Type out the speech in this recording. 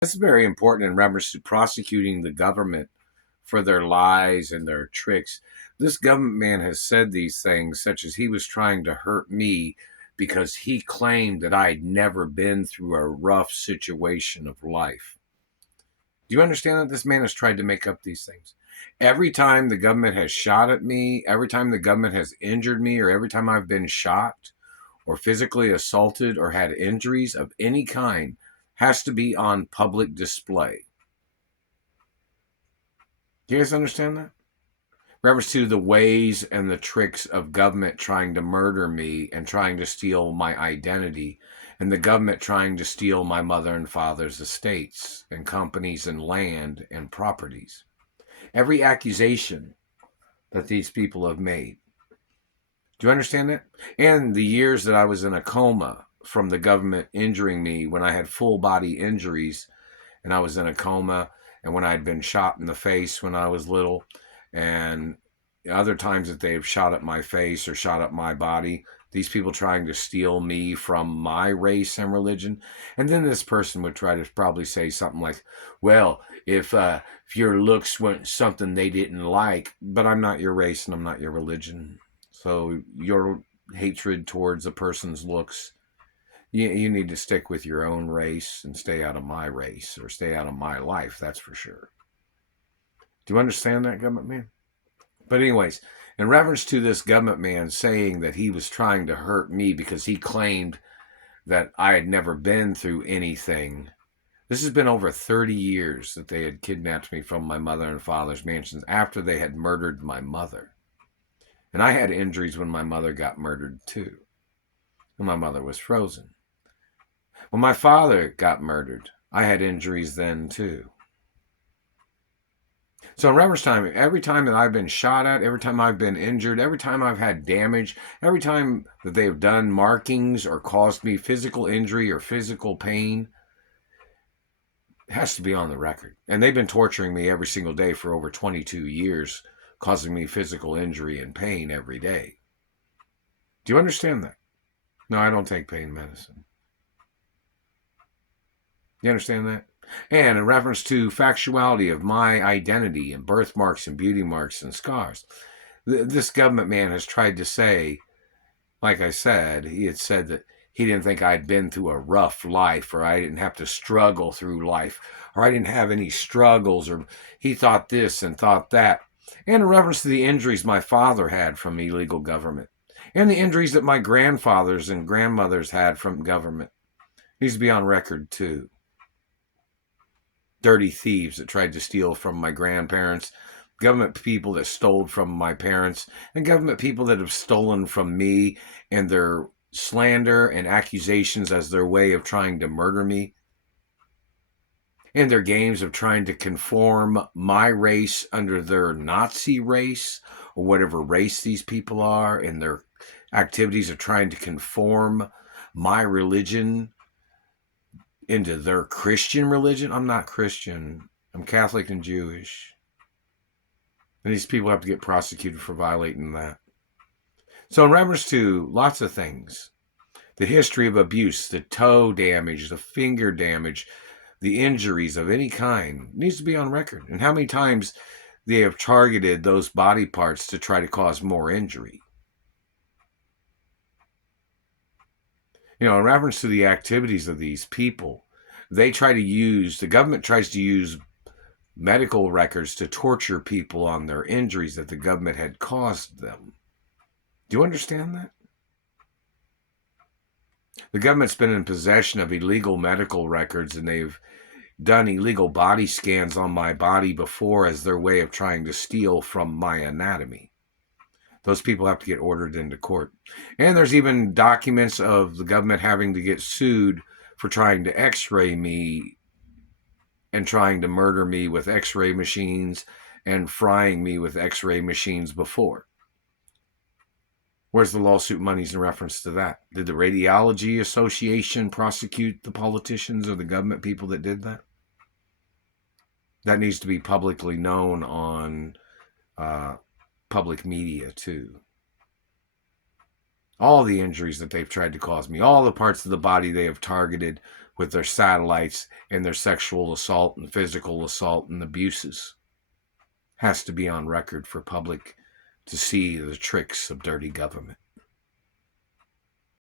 That's very important in reference to prosecuting the government for their lies and their tricks. This government man has said these things, such as he was trying to hurt me because he claimed that I'd never been through a rough situation of life. Do you understand that this man has tried to make up these things? Every time the government has shot at me, every time the government has injured me, or every time I've been shot or physically assaulted or had injuries of any kind, has to be on public display. Do you guys understand that? Reference to the ways and the tricks of government trying to murder me and trying to steal my identity, and the government trying to steal my mother and father's estates and companies and land and properties. Every accusation that these people have made. Do you understand that? And the years that I was in a coma from the government injuring me when I had full body injuries and I was in a coma, and when I'd been shot in the face when I was little, and other times that they've shot at my face or shot at my body, these people trying to steal me from my race and religion. And then this person would try to probably say something like, well, if your looks weren't something they didn't like, but I'm not your race and I'm not your religion. So your hatred towards a person's looks, you need to stick with your own race and stay out of my race or stay out of my life, that's for sure. Do you understand that, government man? But anyways, in reference to this government man saying that he was trying to hurt me because he claimed that I had never been through anything, this has been over 30 years that they had kidnapped me from my mother and father's mansions after they had murdered my mother. And I had injuries when my mother got murdered too. And my mother was frozen. When my father got murdered, I had injuries then too. So in reference time, every time that I've been shot at, every time I've been injured, every time I've had damage, every time that they've done markings or caused me physical injury or physical pain, it has to be on the record. And they've been torturing me every single day for over 22 years, causing me physical injury and pain every day. Do you understand that? No, I don't take pain medicine. You understand that? And in reference to factuality of my identity and birthmarks and beauty marks and scars, this government man has tried to say, like I said, he had said that he didn't think I'd been through a rough life, or I didn't have to struggle through life, or I didn't have any struggles, or he thought this and thought that. And in reference to the injuries my father had from illegal government, and the injuries that my grandfathers and grandmothers had from government, needs to be on record too. Dirty thieves that tried to steal from my grandparents, government people that stole from my parents, and government people that have stolen from me, and their slander and accusations as their way of trying to murder me, and their games of trying to conform my race under their Nazi race or whatever race these people are, and their activities of trying to conform my religion into their Christian religion. I'm not Christian. I'm Catholic and Jewish. And these people have to get prosecuted for violating that. So in reference to lots of things, the history of abuse, the toe damage, the finger damage, the injuries of any kind needs to be on record. And how many times they have targeted those body parts to try to cause more injury. In reference to the activities of these people, the government tries to use medical records to torture people on their injuries that the government had caused them. Do you understand that? The government's been in possession of illegal medical records, and they've done illegal body scans on my body before as their way of trying to steal from my anatomy. Those people have to get ordered into court. And there's even documents of the government having to get sued for trying to x-ray me and trying to murder me with x-ray machines and frying me with x-ray machines before. Where's the lawsuit monies in reference to that? Did the Radiology Association prosecute the politicians or the government people that did that? That needs to be publicly known on public media too. All the injuries that they've tried to cause me, all the parts of the body they have targeted with their satellites and their sexual assault and physical assault and abuses. Has to be on record for public to see the tricks of dirty government.